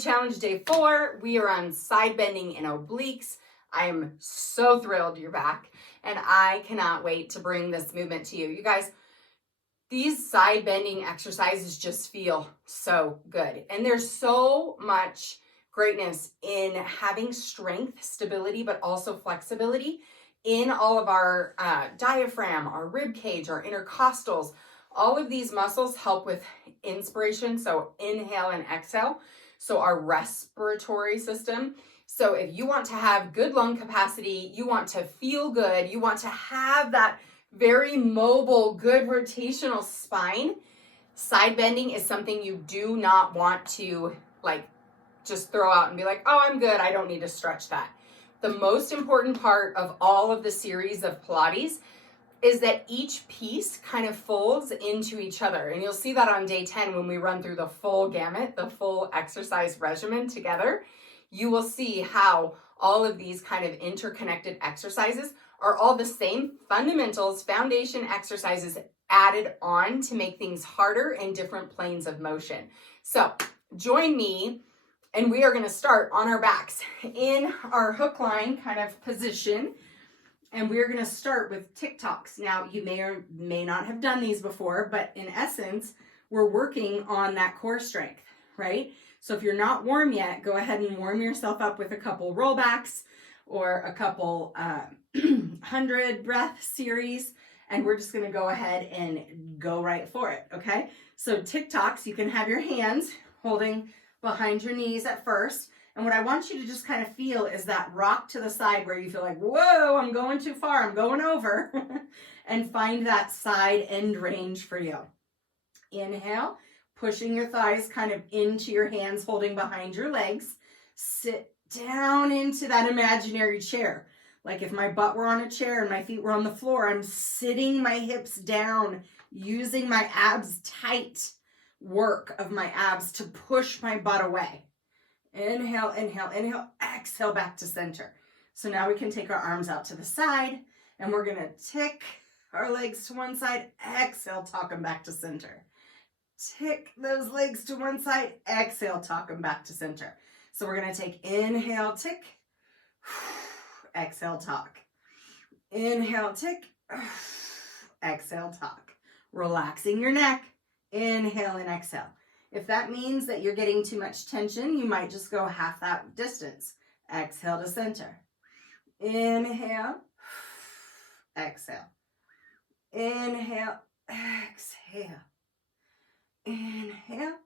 challenge day 4. We are on side bending and obliques. I am so thrilled you're back, and I cannot wait to bring this movement to you. You guys, these side bending exercises just feel so good, and there's so much greatness in having strength, stability, but also flexibility in all of our diaphragm, our rib cage, our intercostals. All of these muscles help with inspiration, so inhale and exhale. So our respiratory system. So if you want to have good lung capacity, you want to feel good, you want to have that very mobile, good rotational spine, side bending is something you do not want to just throw out and be like, oh, I'm good, I don't need to stretch that. The most important part of all of the series of Pilates is that each piece kind of folds into each other. And you'll see that on day 10 when we run through the full gamut, the full exercise regimen together. You will see how all of these kind of interconnected exercises are all the same fundamentals, foundation exercises added on to make things harder in different planes of motion. So join me, and we are going to start on our backs in our hook line kind of position. And we're going to start with tick-tocks. Now, you may or may not have done these before, but in essence, we're working on that core strength, right? So if you're not warm yet, go ahead and warm yourself up with a couple rollbacks or a couple 100 breath series. And we're just going to go ahead and go right for it, okay? So tick-tocks, you can have your hands holding behind your knees at first. And what I want you to just kind of feel is that rock to the side where you feel like, whoa, I'm going too far, I'm going over. And find that side end range for you. Inhale, pushing your thighs kind of into your hands, holding behind your legs. Sit down into that imaginary chair. Like if my butt were on a chair and my feet were on the floor, I'm sitting my hips down, using my abs tight, work of my abs to push my butt away. Inhale, inhale, inhale, exhale back to center. So now we can take our arms out to the side, and we're gonna tick our legs to one side, exhale, talk them back to center. Tick those legs to one side, exhale, talk them back to center. So we're gonna take inhale, tick, exhale, talk. Inhale, tick, exhale, talk. Relaxing your neck, inhale and exhale. If that means that you're getting too much tension, you might just go half that distance. Exhale to center. Inhale, exhale. Inhale, exhale. Inhale,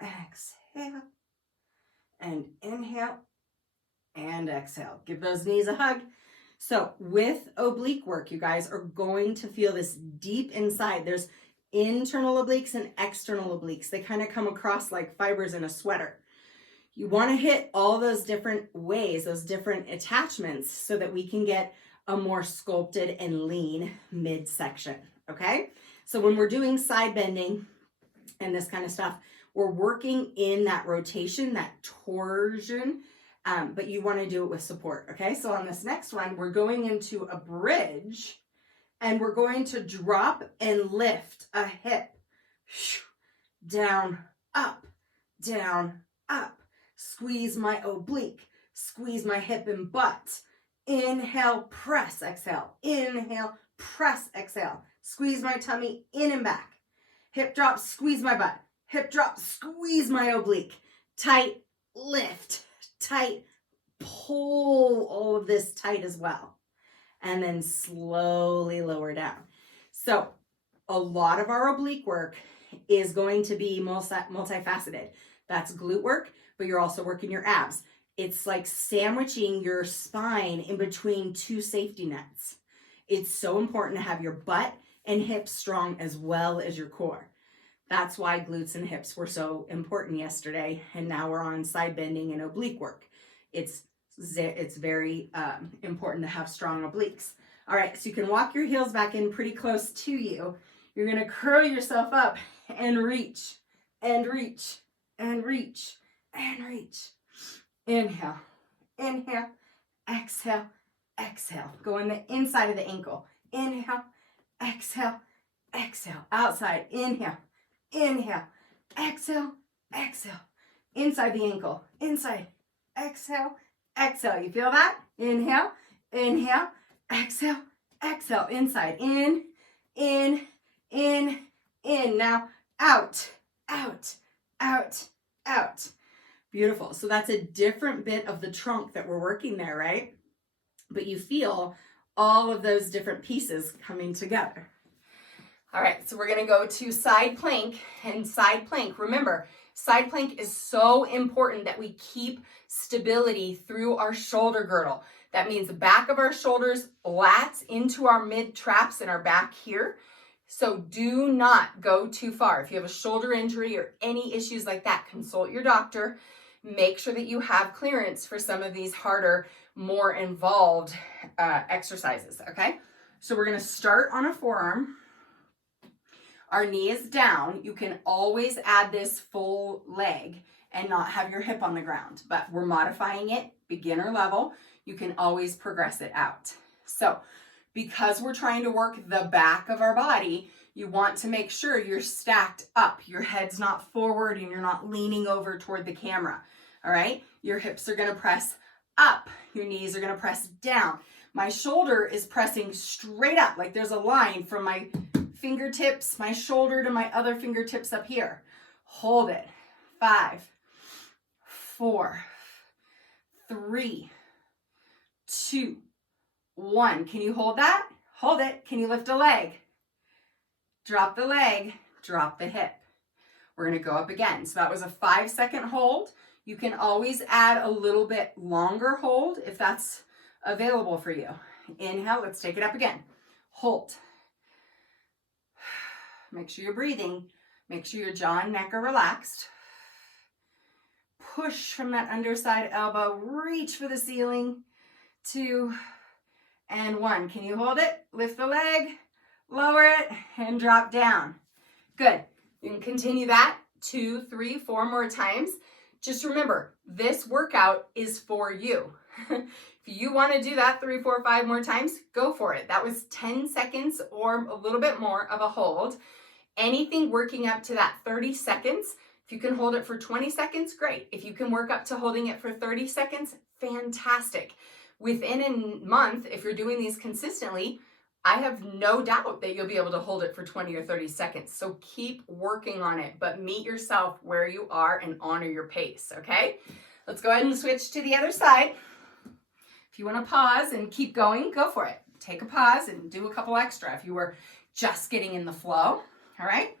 exhale. And inhale and exhale. Give those knees a hug. So with oblique work, you guys are going to feel this deep inside. There's internal obliques and external obliques. They kind of come across like fibers in a sweater. You want to hit all those different ways, those different attachments, so that we can get a more sculpted and lean midsection, okay? So when we're doing side bending and this kind of stuff, we're working in that rotation, that torsion, but you want to do it with support, okay? So on this next one, we're going into a bridge, and we're going to drop and lift a hip. Down, up, down, up. Squeeze my oblique. Squeeze my hip and butt. Inhale, press, exhale. Inhale, press, exhale. Squeeze my tummy in and back. Hip drop, squeeze my butt. Hip drop, squeeze my oblique. Tight, lift. Tight, pull all of this tight as well. And then slowly lower down. So a lot of our oblique work is going to be multifaceted. That's glute work, but you're also working your abs. It's like sandwiching your spine in between two safety nets. It's so important to have your butt and hips strong as well as your core. That's why glutes and hips were so important yesterday, and now we're on side bending and oblique work. It's very important to have strong obliques. All right, so you can walk your heels back in pretty close to you. You're gonna curl yourself up and reach, and reach, and reach, and reach. Inhale, inhale, exhale, exhale. Go in the inside of the ankle. Inhale, exhale, exhale. Outside, inhale, inhale, exhale, exhale. inside the ankle, inside. Exhale, exhale. You feel that? Inhale, inhale, exhale, exhale. Inside, in, in. Now out, out, out, out. Beautiful. So that's a different bit of the trunk that we're working there, right? But you feel all of those different pieces coming together. All right, so we're gonna go to side plank and side plank. Remember, side plank is so important that we keep stability through our shoulder girdle. That means the back of our shoulders, lats into our mid traps and our back here. So do not go too far. If you have a shoulder injury or any issues like that, consult your doctor. Make sure that you have clearance for some of these harder, more involved exercises, okay? So we're gonna start on a forearm. Our knee is down. You can always add this full leg and not have your hip on the ground, but we're modifying it, beginner level. You can always progress it out. So because we're trying to work the back of our body, you want to make sure you're stacked up. Your head's not forward and you're not leaning over toward the camera, all right? Your hips are gonna press up. Your knees are gonna press down. My shoulder is pressing straight up, like there's a line from my fingertips, my shoulder to my other fingertips up here. Hold it. 5, 4, 3, 2, 1. Can you hold that? Hold it. Can you lift a leg? Drop the leg, drop the hip. We're gonna go up again. So that was a 5-second hold. You can always add a little bit longer hold if that's available for you. Inhale, let's take it up again. Hold. Make sure you're breathing. Make sure your jaw and neck are relaxed. Push from that underside elbow. Reach for the ceiling. 2 and 1. Can you hold it? Lift the leg, lower it, and drop down. Good. You can continue that 2, 3, 4 more times. Just remember, this workout is for you. If you want to do that 3, 4, 5 more times, go for it. That was 10 seconds or a little bit more of a hold. Anything working up to that 30 seconds, if you can hold it for 20 seconds, great. If you can work up to holding it for 30 seconds, fantastic. Within a month, if you're doing these consistently, I have no doubt that you'll be able to hold it for 20 or 30 seconds. So keep working on it, but meet yourself where you are and honor your pace, okay? Let's go ahead and switch to the other side. If you want to pause and keep going, go for it. Take a pause and do a couple extra if you were just getting in the flow, all right?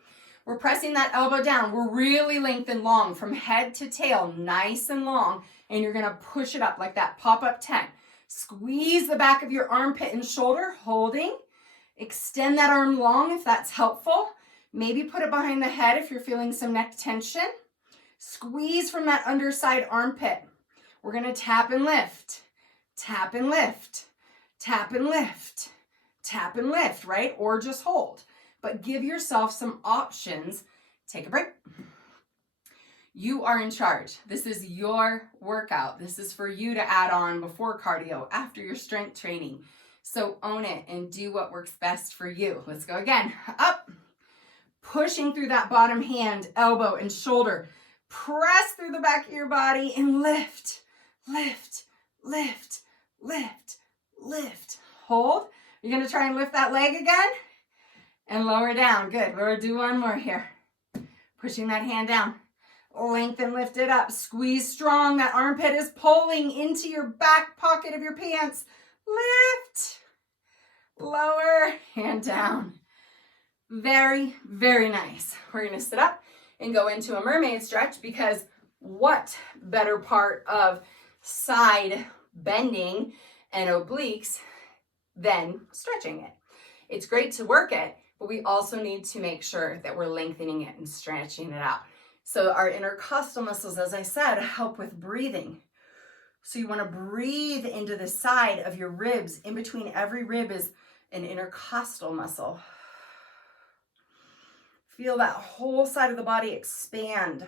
We're pressing that elbow down. We're really lengthened long from head to tail, nice and long, and you're gonna push it up like that pop-up tent. Squeeze the back of your armpit and shoulder, holding. Extend that arm long if that's helpful. Maybe put it behind the head if you're feeling some neck tension. Squeeze from that underside armpit. We're gonna tap and lift, tap and lift, tap and lift, tap and lift, right? Or just hold. But give yourself some options. Take a break. You are in charge. This is your workout. This is for you to add on before cardio, after your strength training. So own it and do what works best for you. Let's go again. Up, pushing through that bottom hand, elbow, and shoulder. Press through the back of your body and lift, lift, lift, lift, lift. Hold. You're gonna try and lift that leg again and lower down. Good. We're gonna do one more here. Pushing that hand down. Lengthen, lift it up. Squeeze strong. That armpit is pulling into your back pocket of your pants. Lift, lower, and down. Very, very nice. We're gonna sit up and go into a mermaid stretch, because what better part of side bending and obliques than stretching it? It's great to work it, but we also need to make sure that we're lengthening it and stretching it out. So our intercostal muscles, as I said, help with breathing. So you want to breathe into the side of your ribs. In between every rib is an intercostal muscle. Feel that whole side of the body expand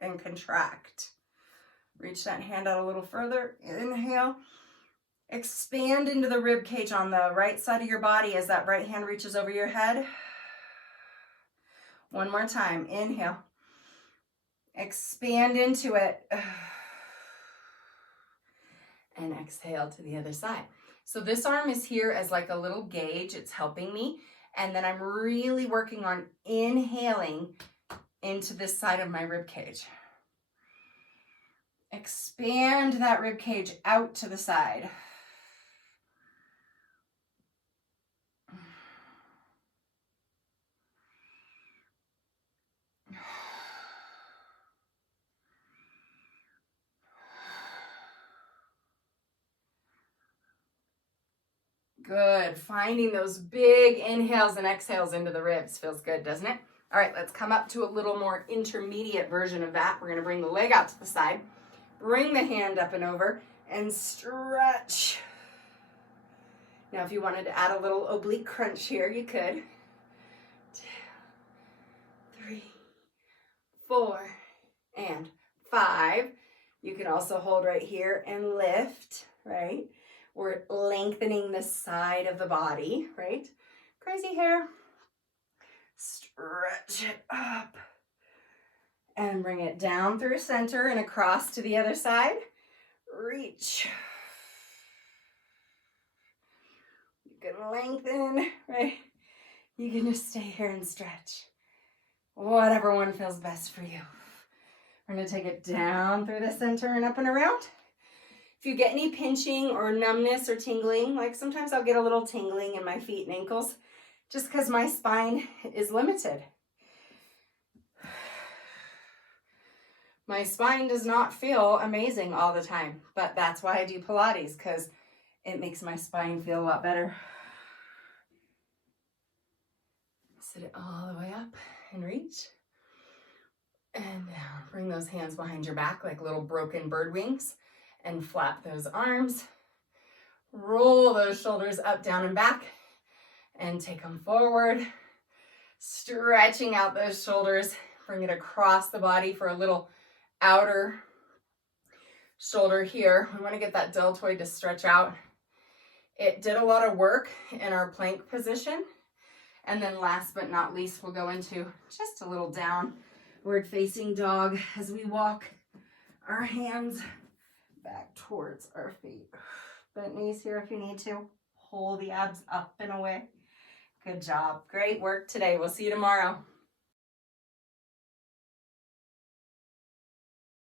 and contract. Reach that hand out a little further. Inhale. Expand into the rib cage on the right side of your body as that right hand reaches over your head. One more time. Inhale. Expand into it. And exhale to the other side. So this arm is here as like a little gauge. It's helping me. And then I'm really working on inhaling into this side of my rib cage. Expand that rib cage out to the side. Good. Finding those big inhales and exhales into the ribs. Feels good, doesn't it? All right, let's come up to a little more intermediate version of that. We're going to bring the leg out to the side. Bring the hand up and over and stretch. Now, if you wanted to add a little oblique crunch here, you could. 2, 3, 4, and 5. You can also hold right here and lift, right? We're lengthening the side of the body, right? Crazy hair. Stretch it up. And bring it down through center and across to the other side. Reach. You can lengthen, right? You can just stay here and stretch. Whatever one feels best for you. We're going to take it down through the center and up and around. If you get any pinching or numbness or tingling, like sometimes I'll get a little tingling in my feet and ankles just because my spine is limited. My spine does not feel amazing all the time, but that's why I do Pilates, because it makes my spine feel a lot better. Sit it all the way up and reach. And down. Bring those hands behind your back like little broken bird wings and flap those arms. Roll those shoulders up, down, and back and take them forward. Stretching out those shoulders. Bring it across the body for a little outer shoulder here. We want to get that deltoid to stretch out. It did a lot of work in our plank position. And then last but not least, we'll go into just a little downward facing dog as we walk our hands back towards our feet. Bent knees here if you need to. Pull the abs up and away. Good job. Great work today. We'll see you tomorrow.